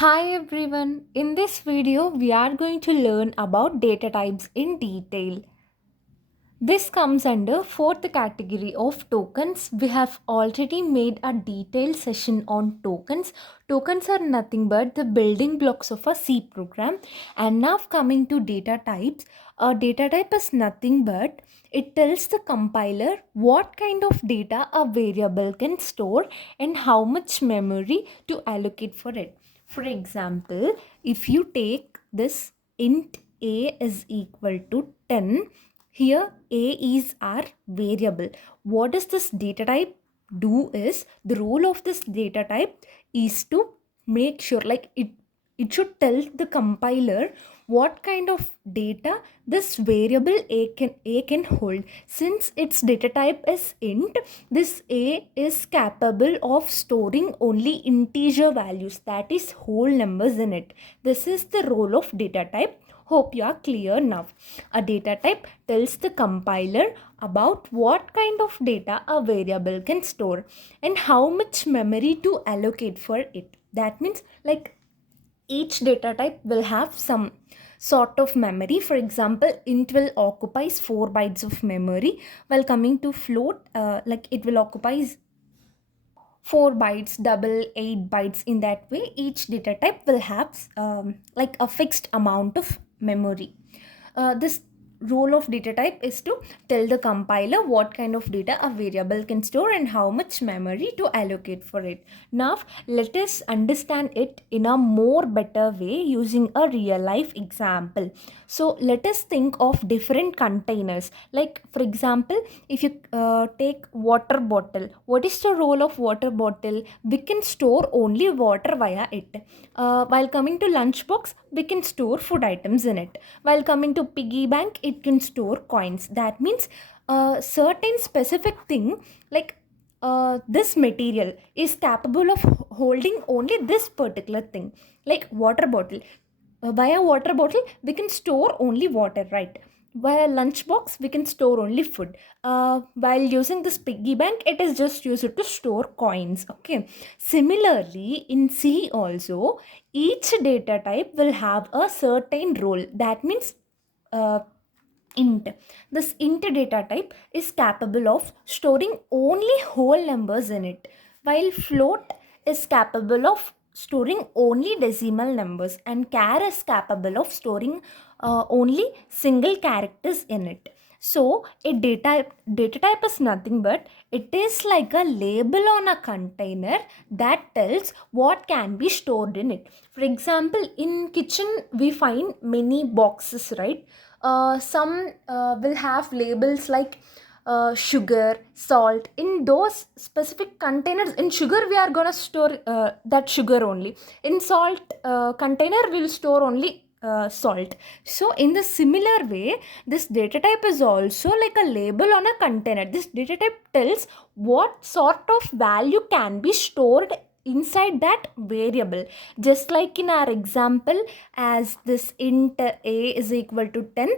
Hi everyone, in this video we are going to learn about data types in detail. This comes under fourth category of tokens. We have already made a detailed session on tokens. Tokens are nothing but the building blocks of a C program. And now coming to data types, a data type is nothing but it tells the compiler what kind of data a variable can store and how much memory to allocate for it. For example, if you take this int a is equal to 10, here a is our variable. What does this data type do is the role of this data type is to make sure it should tell the compiler what kind of data this variable a can hold. Since its data type is int, this a is capable of storing only integer values, that is whole numbers in it. This is the role of data type. Hope you are clear now. A data type tells the compiler about what kind of data a variable can store and how much memory to allocate for it. That means each data type will have some sort of memory. For example, int will occupies 4 bytes of memory, while coming to float, it will occupies 4 bytes, double 8 bytes. In that way, each data type will have like a fixed amount of memory. This role of data type is to tell the compiler what kind of data a variable can store and how much memory to allocate for it. Now let us understand it in a more better way using a real life example. So let us think of different containers. Like for example, if you take water bottle, what is the role of water bottle? We can store only water via it. While coming to lunchbox, we can store food items in it. While coming to piggy bank, it can store coins. That means a certain specific thing, like this material is capable of holding only this particular thing. Like water bottle, via water bottle we can store only water, right? Via lunchbox we can store only food. While using this piggy bank, it is just used to store coins. Okay, similarly in C also, each data type will have a certain role. That means uh, int, this int data type is capable of storing only whole numbers in it, while float is capable of storing only decimal numbers, and char is capable of storing only single characters in it. So a data type is nothing but it is like a label on a container that tells what can be stored in it. For example, in kitchen we find many boxes, right? Some will have labels like sugar, salt. In those specific containers, in sugar we are gonna store that sugar only. In salt container we will store only salt. So in the similar way, this data type is also like a label on a container. This data type tells what sort of value can be stored inside that variable. Just like in our example, as this int a is equal to 10,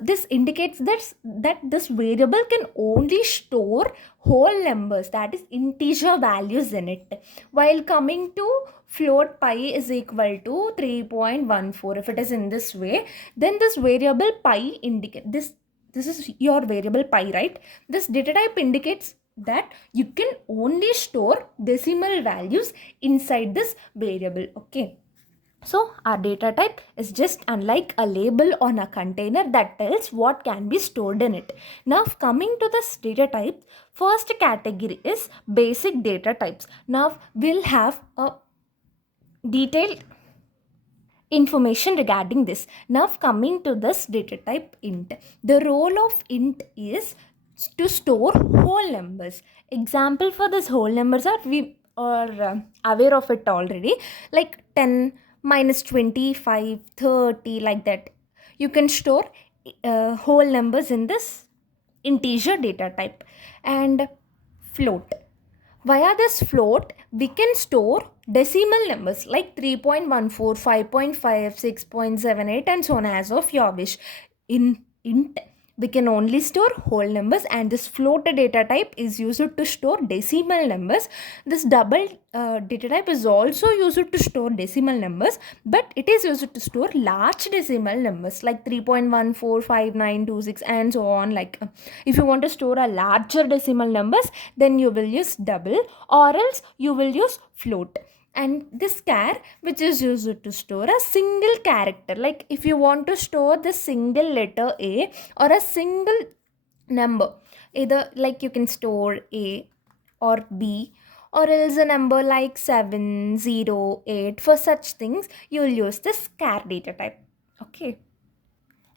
this indicates that this variable can only store whole numbers, that is integer values in it. While coming to float, pi is equal to 3.14. If it is in this way, then this variable pi indicate this is your variable pi, right? This data type indicates that you can only store decimal values inside this variable. Okay, so our data type is just unlike a label on a container that tells what can be stored in it. Now coming to this data type, first category is basic data types. Now we'll have a detailed information regarding this. Now coming to this data type int, the role of int is to store whole numbers. Example for this whole numbers are, we are aware of it already, like 10 minus 25, 30, like that. You can store whole numbers in this integer data type. And float, via this float, we can store decimal numbers like 3.14, 5.5, 6.78, and so on as of your wish. In int, we can only store whole numbers, and this float data type is used to store decimal numbers. This double data type is also used to store decimal numbers, but it is used to store large decimal numbers like 3.145926 and so on. Like if you want to store a larger decimal numbers, then you will use double, or else you will use float. And this char, which is used to store a single character, like if you want to store the single letter A or a single number, either like you can store A or B, or else a number like 7, 0, 8. For such things, you will use this char data type. Okay.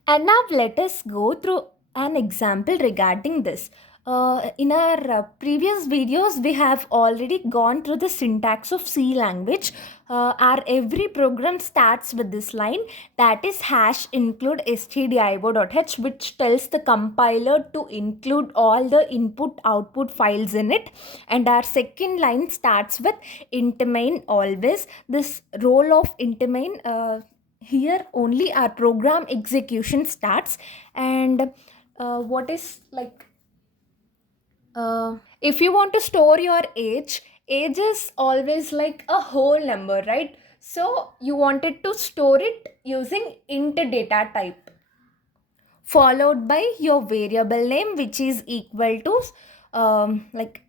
And now let us go through an example regarding this. In our previous videos, we have already gone through the syntax of C language. Our every program starts with this line, that is #include stdio.h, which tells the compiler to include all the input output files in it. And our second line starts with int main always. This role of int main, here only our program execution starts. And what is like if you want to store your age is always like a whole number, right? So you wanted to store it using int data type, followed by your variable name, which is equal to like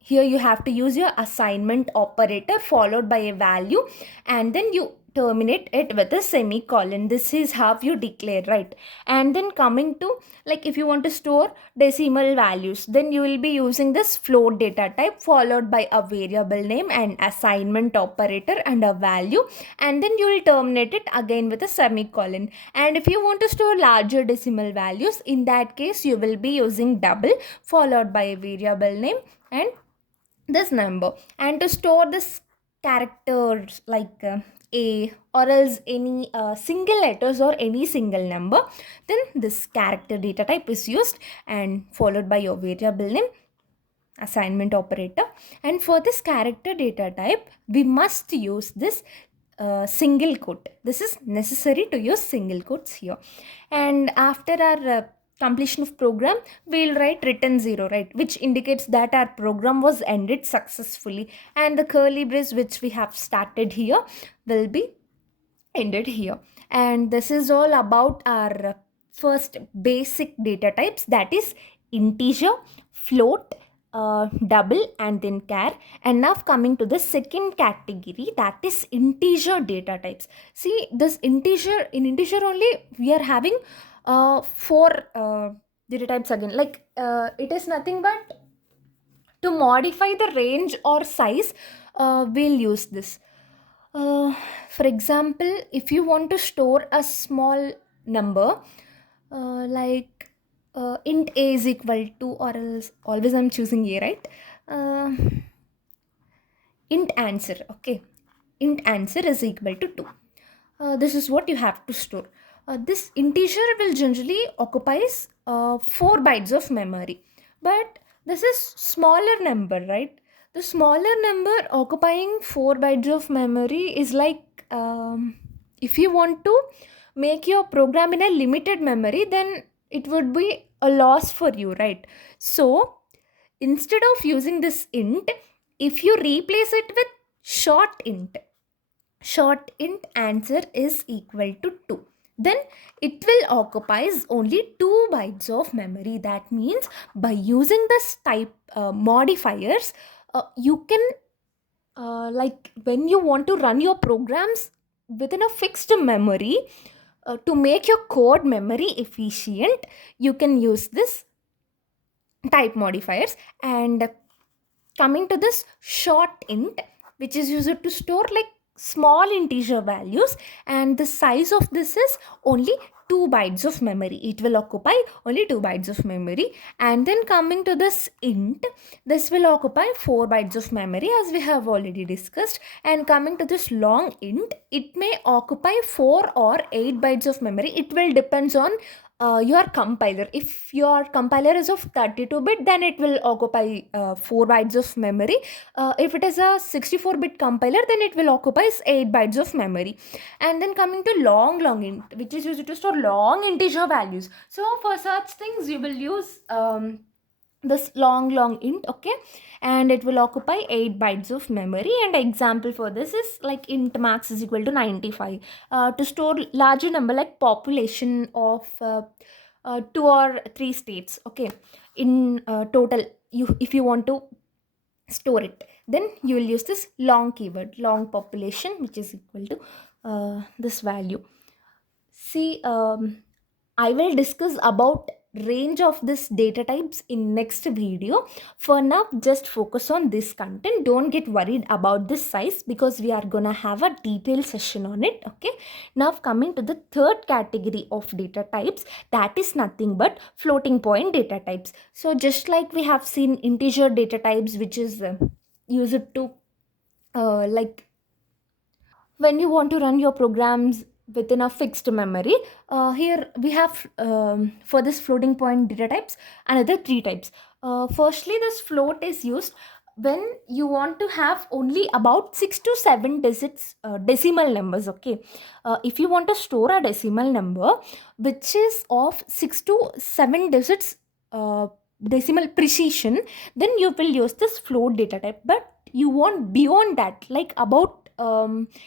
here you have to use your assignment operator followed by a value, and then you terminate it with a semicolon. This is how you declare, right? And then coming to, like if you want to store decimal values, then you will be using this float data type followed by a variable name and assignment operator and a value, and then you will terminate it again with a semicolon. And if you want to store larger decimal values, in that case you will be using double followed by a variable name and this number. And to store this characters like A or else any single letters or any single number, then this character data type is used and followed by your variable name, assignment operator. And for this character data type, we must use this single quote. This is necessary to use single quotes here. And after our completion of program, we'll write return 0, right, which indicates that our program was ended successfully, and the curly brace which we have started here will be ended here. And this is all about our first basic data types, that is integer, float, double, and then char. And now coming to the second category, that is integer data types. See, this integer, in integer only we are having four data types again. Like it is nothing but to modify the range or size, we'll use this. For example, if you want to store a small number, like int a is equal to, or else always I'm choosing a, right? Int answer, okay. Int answer is equal to 2. This is what you have to store. This integer will generally occupies 4 bytes of memory, but this is smaller number, right? The smaller number occupying 4 bytes of memory is like if you want to make your program in a limited memory, then it would be a loss for you, right? So instead of using this int, if you replace it with short int answer is equal to 2, then it will occupies only 2 bytes of memory. That means by using this type modifiers, you can like when you want to run your programs within a fixed memory, to make your code memory efficient, you can use this type modifiers. And coming to this short int, which is used to store like small integer values, and the size of this is only 2 bytes of memory. It will occupy only 2 bytes of memory. And then coming to this int, this will occupy 4 bytes of memory, as we have already discussed. And coming to this long int, it may occupy 4 or 8 bytes of memory. It will depends on your compiler. If your compiler is of 32-bit, then it will occupy 4 bytes of memory. If it is a 64-bit compiler, then it will occupy 8 bytes of memory. And then coming to long int, which is used to store long integer values. So for such things, you will use this long int, okay, and it will occupy 8 bytes of memory. And example for this is like int max is equal to 95, to store larger number like population of 2 or 3 states, okay, in total. You, if you want to store it, then you will use this long keyword, long population, which is equal to this value. See, I will discuss about range of this data types in next video. For now, just focus on this content. Don't get worried about this size, because we are gonna have a detailed session on it, okay. Now coming to the third category of data types, that is nothing but floating point data types. So just like we have seen integer data types, which is used to like when you want to run your programs within a fixed memory. Here we have for this floating point data types another 3 types. Firstly, this float is used when you want to have only about 6 to 7 digits decimal numbers, okay. If you want to store a decimal number which is of 6 to 7 digits decimal precision, then you will use this float data type. But you want beyond that, like about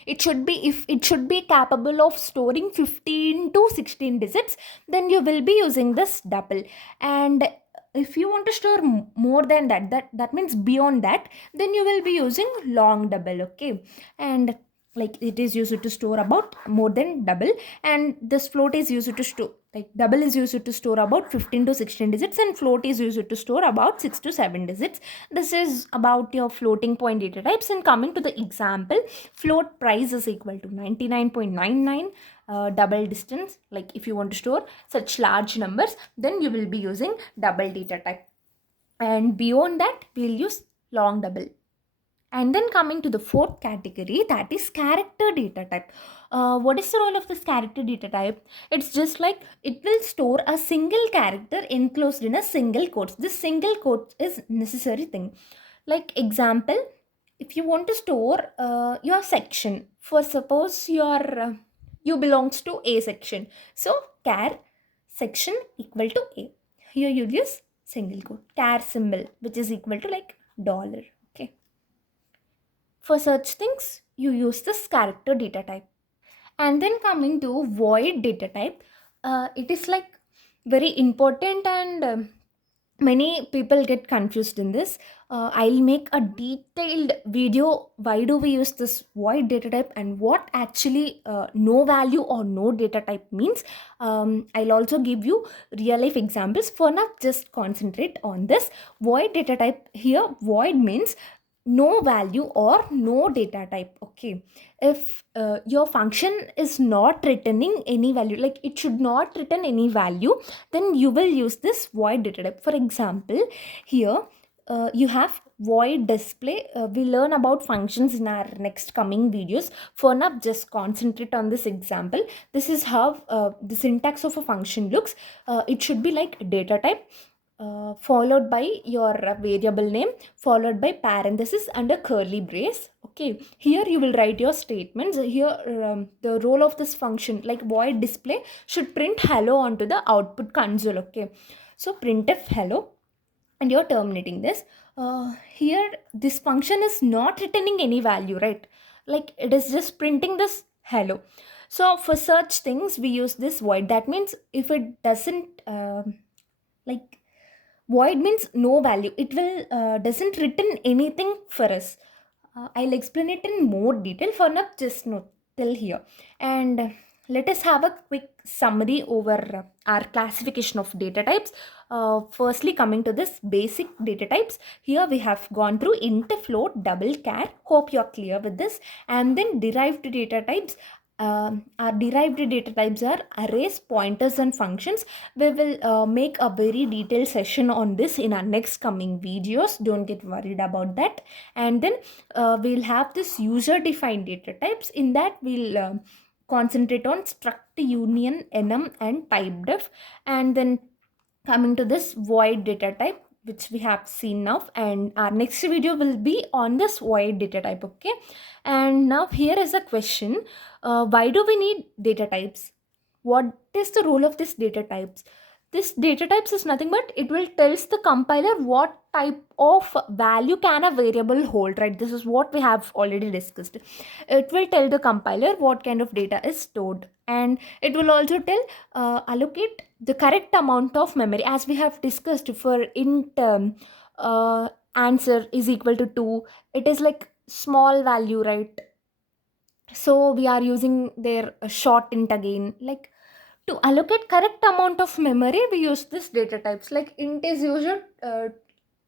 it should be, if it should be capable of storing 15 to 16 digits, then you will be using this double. And if you want to store more than that means beyond that, then you will be using long double, okay. And like it is used to store about more than double, and this float is used to store, like double is used to store about 15 to 16 digits, and float is used to store about 6 to 7 digits. This is about your floating point data types. And coming to the example, float price is equal to 99.99, double distance. Like if you want to store such large numbers, then you will be using double data type, and beyond that we'll use long double. And then coming to the fourth category, that is character data type. What is the role of this character data type? It's just like it will store a single character enclosed in a single quote. This single quote is necessary thing. Like example, if you want to store your section, for suppose you belongs to A section, so char section equal to A. Here you use single quote, char symbol, which is equal to like dollar. Okay. For such things, you use this character data type. And then coming to void data type, it is like very important, and many people get confused in this. I'll make a detailed video why do we use this void data type and what actually no value or no data type means. I'll also give you real life examples. For now, just concentrate on this void data type. Here void means no value or no data type, okay. If your function is not returning any value, like it should not return any value, then you will use this void data type. For example, here you have void display. We learn about functions in our next coming videos. For now, just concentrate on this example. This is how the syntax of a function looks. It should be like data type, followed by your variable name, followed by parenthesis and a curly brace, okay. Here you will write your statements. Here the role of this function, like void display, should print hello onto the output console, okay. So printf hello, and you're terminating this. Here this function is not returning any value, right? Like it is just printing this hello. So for such things we use this void. That means if it doesn't like void means no value, it will doesn't return anything for us. I'll explain it in more detail. For now, just note till here. And let us have a quick summary over our classification of data types. Firstly, coming to this basic data types, here we have gone through int, float, double, char. Hope you're clear with this. And then derived data types. Our derived data types are arrays, pointers, and functions. We will make a very detailed session on this in our next coming videos. Don't get worried about that. And then we'll have this user defined data types. In that we'll concentrate on struct, union, enum, and type def. And then coming to this void data type, which we have seen now, and our next video will be on this void data type. Okay, and now here is a question: why do we need data types? What is the role of this data types? This data types is nothing but it will tells the compiler what type of value can a variable hold, right? This is what we have already discussed. It will tell the compiler what kind of data is stored, and it will also tell allocate the correct amount of memory, as we have discussed for int answer is equal to 2. It is like small value, right? So we are using their short int again, like to allocate correct amount of memory we use this data types. Like int is used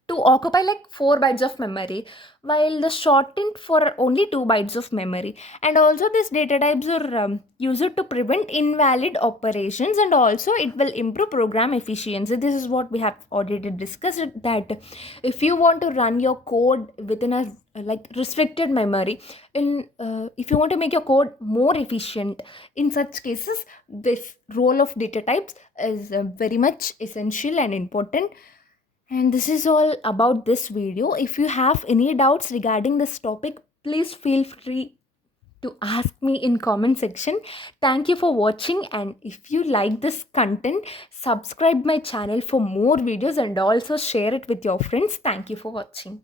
to occupy like 4 bytes of memory, while the shortened for only 2 bytes of memory. And also these data types are used to prevent invalid operations, and also it will improve program efficiency. This is what we have already discussed, that if you want to run your code within a like restricted memory, in if you want to make your code more efficient, in such cases this role of data types is very much essential and important. And this is all about this video. If you have any doubts regarding this topic, please feel free to ask me in comment section. Thank you for watching, and if you like this content, subscribe my channel for more videos and also share it with your friends. Thank you for watching.